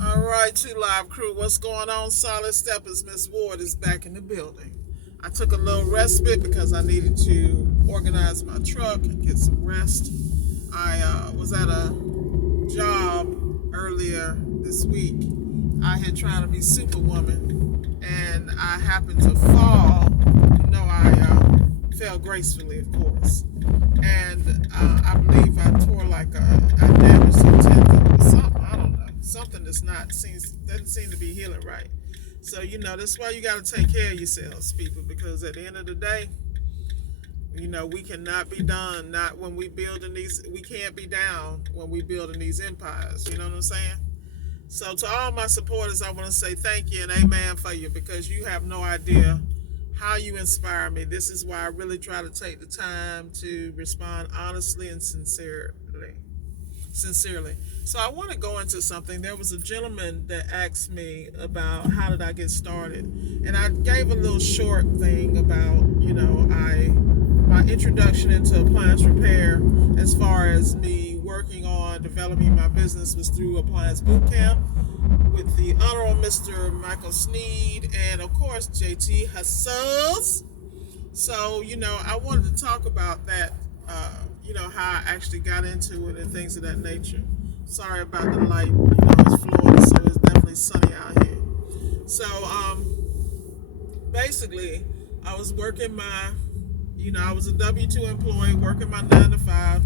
All right, Two Live Crew, what's going on? Solid Steppers, Miss Ward is back in the building. I took a little respite because I needed to organize my truck and get some rest. I was at a job earlier this week. I had trying to be Superwoman, and I happened to fall. I fell gracefully, of course, and I believe I tore I damaged some tendon or something. I don't know, something that's not seems doesn't seem to be healing right. So that's why you got to take care of yourselves, people, because at the end of the day, we cannot be done. Not when we building these. We can't be down when we building these empires. You know what I'm saying? So to all my supporters, I want to say thank you and amen for you because you have no idea how you inspire me. This is why I really try to take the time to respond honestly and sincerely. So I want to go into something. There was a gentleman that asked me about how did I get started, and I gave a little short thing about I my introduction into appliance repair as far as me working on developing my business was through Appliance Boot Camp with the Honorable Mr. Michael Sneed and of course JT Hustles. So, I wanted to talk about that, how I actually got into it and things of that nature. Sorry about the light, it's Florida, so it's definitely sunny out here. So, basically, I was working I was a W 2 employee, working my 9 to 5,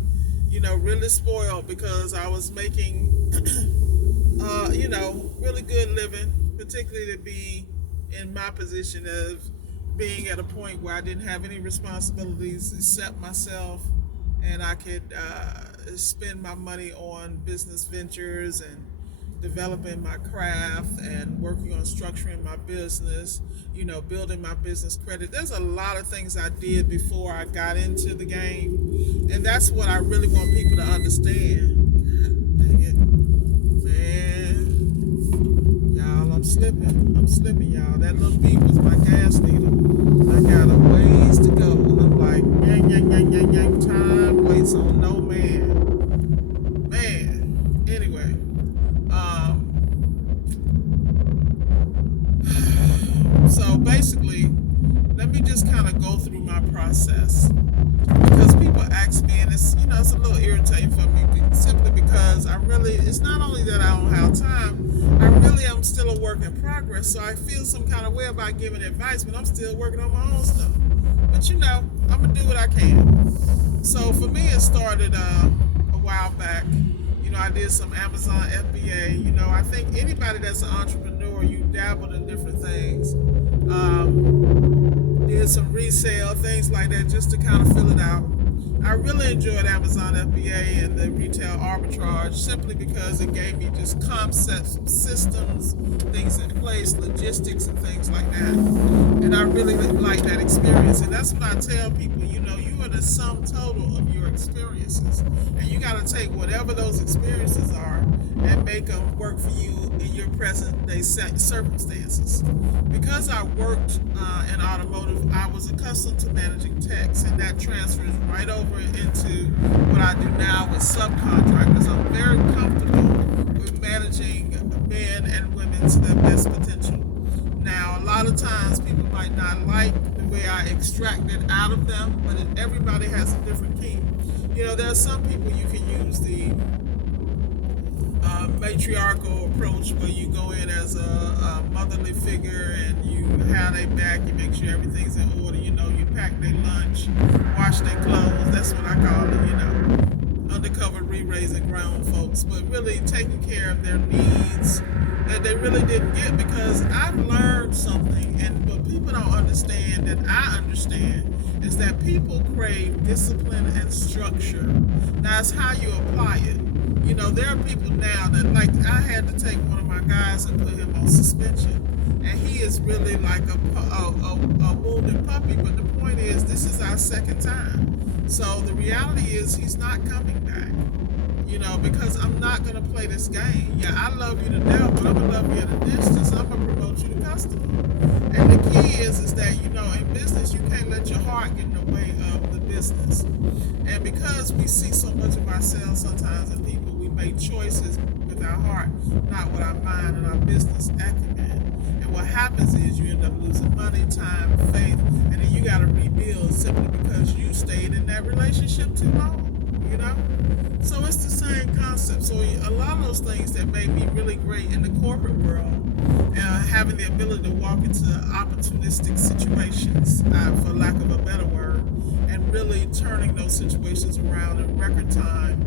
really spoiled because I was making, really good living, particularly to be in my position of being at a point where I didn't have any responsibilities except myself, and I could spend my money on business ventures and developing my craft and working on structuring my business, building my business credit. There's a lot of things I did before I got into the game, and that's what I really want people to understand. God dang it, man. Y'all, I'm slipping, y'all. That little beep was my gas needle. I got a ways to go. And I'm like, yang, yang, yang, yang, yang. Time waits on no man. Man. Anyway. So basically, let me just kind of go through my process. Because people ask me, and it's a little irritating for me simply because it's not only that I don't have time, I really am still a work in progress. So I feel some kind of way about giving advice, but I'm still working on my own stuff. But I'm going to do what I can. So for me, it started a while back. I did some Amazon FBA. I think anybody that's an entrepreneur, you dabbled in different things. Did some resale, things like that, just to kind of fill it out. I really enjoyed Amazon FBA and the retail arbitrage simply because it gave me just concepts, systems, things in place, logistics, and things like that. And I really like that experience. And that's what I tell people, you are the sum total of your experiences. And you got to take whatever those experiences are and make them work for you in your present day circumstances. Because I worked in automotive, I was accustomed to managing techs, and that transfers right over into what I do now with subcontractors. I'm very comfortable with managing men and women to their best potential. Now, a lot of times people might not like the way I extract it out of them, but everybody has a different key. There are some people you can use the matriarchal approach where you go in as a motherly figure and you have their back, you make sure everything's in order, you pack their lunch, wash their clothes, that's what I call it, undercover re-raising grown folks, but really taking care of their needs that they really didn't get because I've learned something, and what people don't understand that I understand is that people crave discipline and structure. Now it's how you apply it. There are people now that, like, I had to take one of my guys and put him on suspension. And he is really like a wounded puppy. But the point is, this is our second time. So the reality is he's not coming back. Because I'm not going to play this game. Yeah, I love you to death, but I'm going to love you at a distance. I'm going to promote you to customer. And the key is that, in business, you can't let your heart get in the way of the business. And because we see so much of ourselves sometimes in people, we make choices with with our heart, not with our mind and our business acumen. And what happens is you end up losing money, time, faith, and then you got to rebuild simply because you stayed in that relationship too long, you know? So it's the same concept. So a lot of those things that made me really great in the corporate world, having the ability to walk into opportunistic situations, for lack of a better word, and really turning those situations around in record time,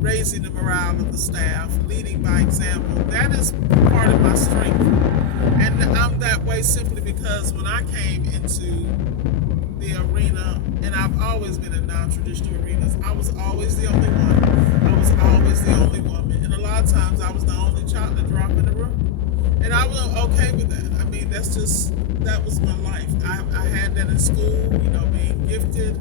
raising the morale of the staff, leading by example, that is part of my strength. And I'm that way simply because when I came into the arena, and I've always been in non-traditional arenas, I was always the only one. I was always the only woman. And a lot of times I was the only child to drop in the room. And I was okay with that. I mean, that was my life. I had that in school, being gifted.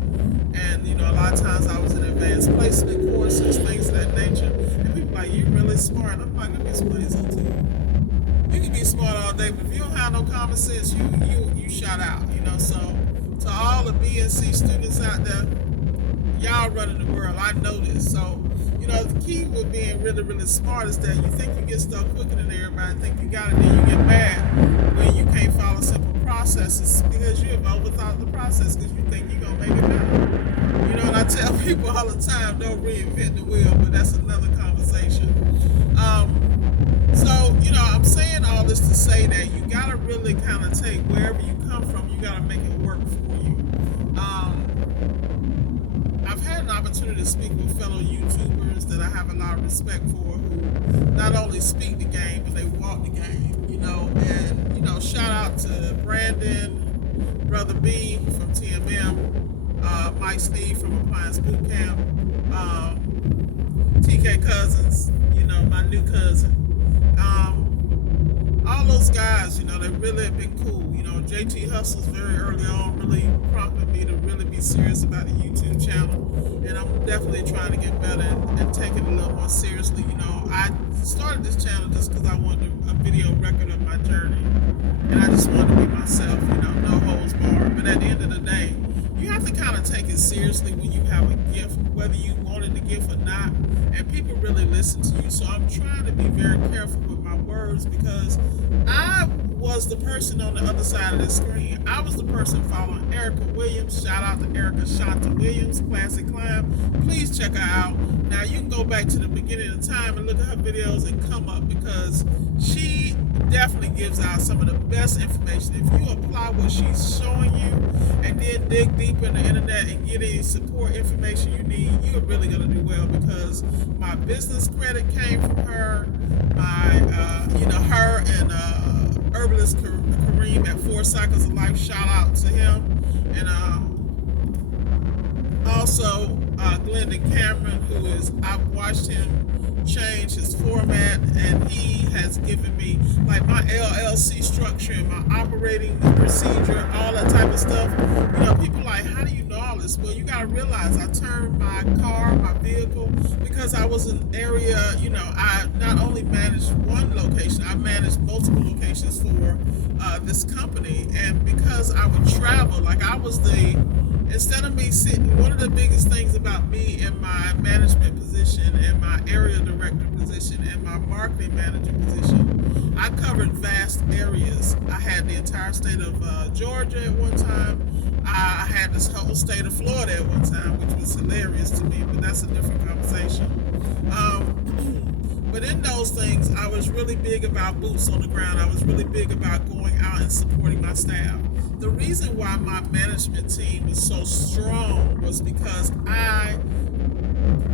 And, a lot of times I was in advanced placement courses, things of that nature. And people are like, you're really smart. I'm like, let me explain something to you. You can be smart all day, but if you don't have no common sense, you shut out, So to all the B and C students out there, y'all running the world. I know this. So, the key with being really, really smart is that you think you get stuff quicker than everybody, think you got it, then you get mad when you can't follow simple processes because you have overthought the process because you think you're going to make it better. And I tell people all the time, don't reinvent the wheel, but that's another conversation. So, I'm saying all this to say that you got to really kind of take wherever you come from, you got to make it work for you. I've had an opportunity to speak with fellow YouTubers that I have a lot of respect for who not only speak the game, but they walk the game, and, shout out to Brandon, Brother B from TMM, Mike Steve from Appliance Bootcamp, TK Cousins, my new cousin. All those guys, they really have been cool. JT Hustles very early on really prompted me to really be serious about the YouTube channel. And I'm definitely trying to get better and take it a little more seriously. I started this channel just because I wanted a video record of my journey. And I just wanted to be myself, no holds barred. But at the end of the day, you have to kind of take it seriously when you have a gift, whether you wanted the gift or not. And people really listen to you. So I'm trying to be very careful with my words because I was the person on the other side of the screen. I was the person following Erica Williams. Shout out to Erica Shanta Williams, Classic Climb. Please check her out. Now you can go back to the beginning of time and look at her videos and come up because she definitely gives out some of the best information. If you apply what she's showing you and then dig deep in the internet and get any support information you need, you're really going to do well because my business credit came from her. Her and herbalist Kareem at 4 Cycles of Life, shout out to him. And also Glendon Cameron, I've watched him change his format, and he has given me like my LLC structure and my operating procedure, all that type of stuff. People like, how do you know all this? Well, you got to realize I turned my vehicle, because I was an area, I not only managed one location, I managed multiple locations for this company. And because I would travel, like instead of me sitting, one of the biggest things about me in my management position and my area director position and my marketing manager position, I covered vast areas. I had the entire state of Georgia at one time. I had this whole state of Florida at one time, which was hilarious to me, but that's a different conversation. But in those things, I was really big about boots on the ground. I was really big about going out and supporting my staff. The reason why my management team was so strong was because I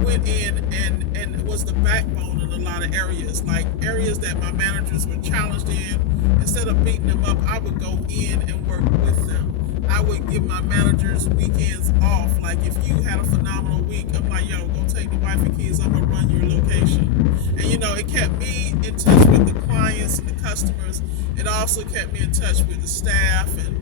went in and was the backbone in a lot of areas, like areas that my managers were challenged in. Instead of beating them up, I would go in and work with them. I would give my managers weekends off. Like if you had a phenomenal week, I'm like, yo, go take the wife and kids, I'm gonna run your location. And it kept me in touch with the clients and the customers. It also kept me in touch with the staff and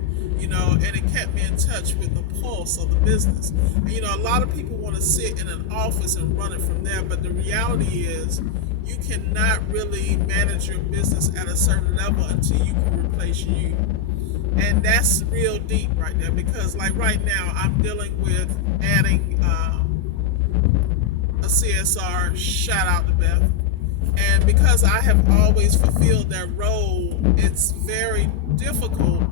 it kept me in touch with the pulse of the business. And a lot of people want to sit in an office and run it from there, but the reality is you cannot really manage your business at a certain level until you can replace you. And that's real deep right there, because like right now I'm dealing with adding a CSR, shout out to Beth, And because I have always fulfilled that role, it's very difficult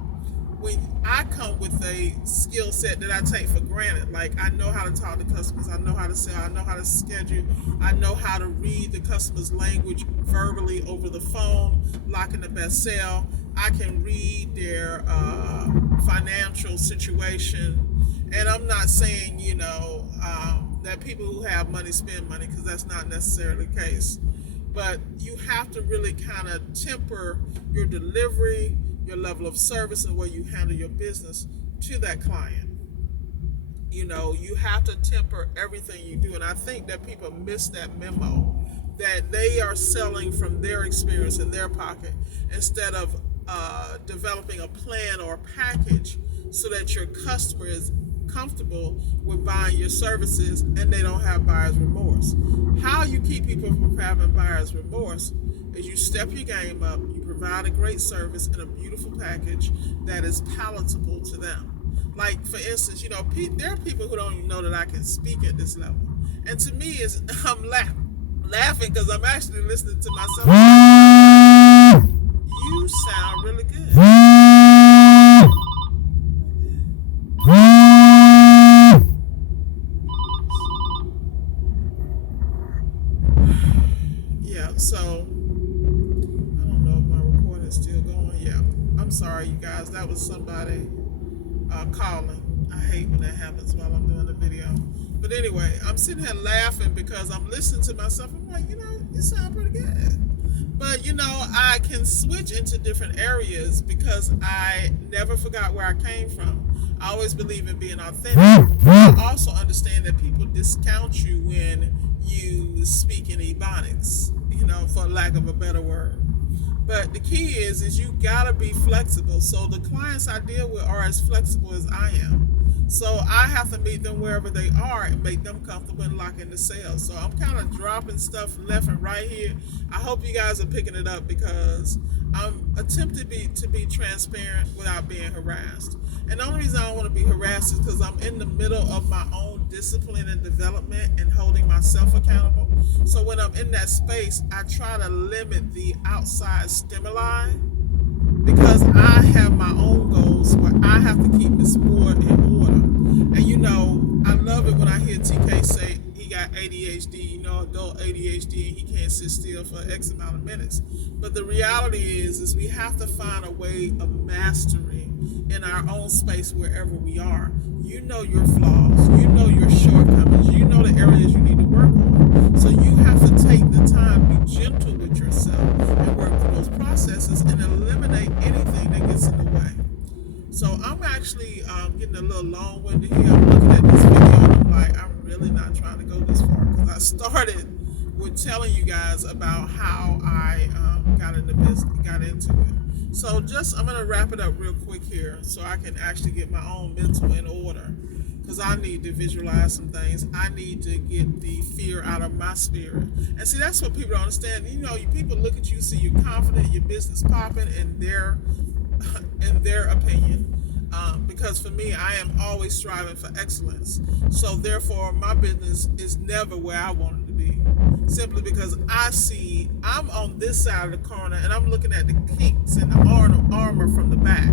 when I come with a skill set that I take for granted. Like, I know how to talk to customers, I know how to sell, I know how to schedule, I know how to read the customer's language verbally over the phone, locking the best sale. I can read their financial situation. And I'm not saying, that people who have money spend money, because that's not necessarily the case. But you have to really kind of temper your delivery, your level of service, and the way you handle your business to that client. You have to temper everything you do. And I think that people miss that memo, that they are selling from their experience in their pocket instead of developing a plan or a package so that your customer is comfortable with buying your services and they don't have buyer's remorse. How you keep people from having buyer's remorse is you step your game up, you provide a great service and a beautiful package that is palatable to them. Like, for instance, there are people who don't even know that I can speak at this level. And to me, I'm laughing because I'm actually listening to myself. You sound really good. Yeah, so I don't know if my recording is still going. Yeah, I'm sorry, you guys. That was somebody calling. I hate when that happens while I'm doing the video. But anyway, I'm sitting here laughing because I'm listening to myself. I'm like, you sound pretty good. But, I can switch into different areas because I never forgot where I came from. I always believe in being authentic. I also understand that people discount you when you speak in Ebonics, for lack of a better word. But the key is you gotta be flexible. So the clients I deal with are as flexible as I am. So I have to meet them wherever they are and make them comfortable and lock in the sale. So I'm kind of dropping stuff left and right here. I hope you guys are picking it up because I'm attempting to be transparent without being harassed. And the only reason I don't want to be harassed is because I'm in the middle of my own discipline and development and holding myself accountable. So when I'm in that space, I try to limit the outside stimuli because I have my own goals where I have to keep this board in order. And I love it when I hear TK say he got ADHD, adult ADHD, and he can't sit still for X amount of minutes. But the reality is we have to find a way of mastery in our own space wherever we are. You know your flaws, you know your shortcomings, you know the areas you need to work on. So you have to take the time, be gentle with yourself, and work through those processes and eliminate anything that gets in the way. So I'm actually getting a little long-winded here. I'm looking at this video and I'm like, I'm really not trying to go this far because I started with telling you guys about how I got into it. So I'm going to wrap it up real quick here so I can actually get my own mental in order because I need to visualize some things. I need to get the fear out of my spirit. And see, that's what people don't understand. People look at you, see you're confident, your business popping in their opinion. Because for me, I am always striving for excellence. So therefore, my business is never where I want it to be. Simply because I'm on this side of the corner and I'm looking at the kinks and the armor from the back.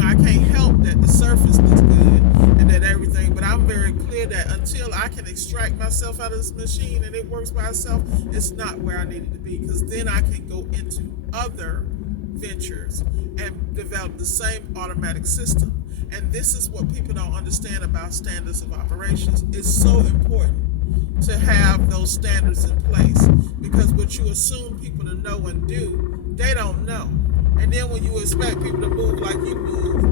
I can't help that the surface looks good and that everything, but I'm very clear that until I can extract myself out of this machine and it works by itself, it's not where I need it to be, because then I can go into other ventures and develop the same automatic system. And this is what people don't understand about standards of operations. It's so important to have those standards in place, because what you assume people to know and do, they don't know. And then when you expect people to move like you move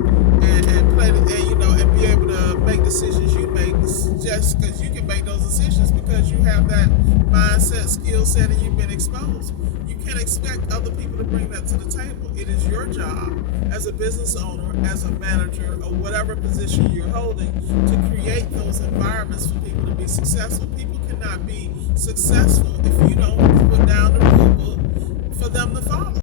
and play and be able to make decisions you make, just because you can make those decisions because you have that mindset, skill set, and you've been exposed. You can't expect other people to bring that to the table. It is your job as a business owner, as a manager, or whatever position you're holding, to create those environments for people to be successful. People cannot be successful if you don't put down the rule book for them to follow.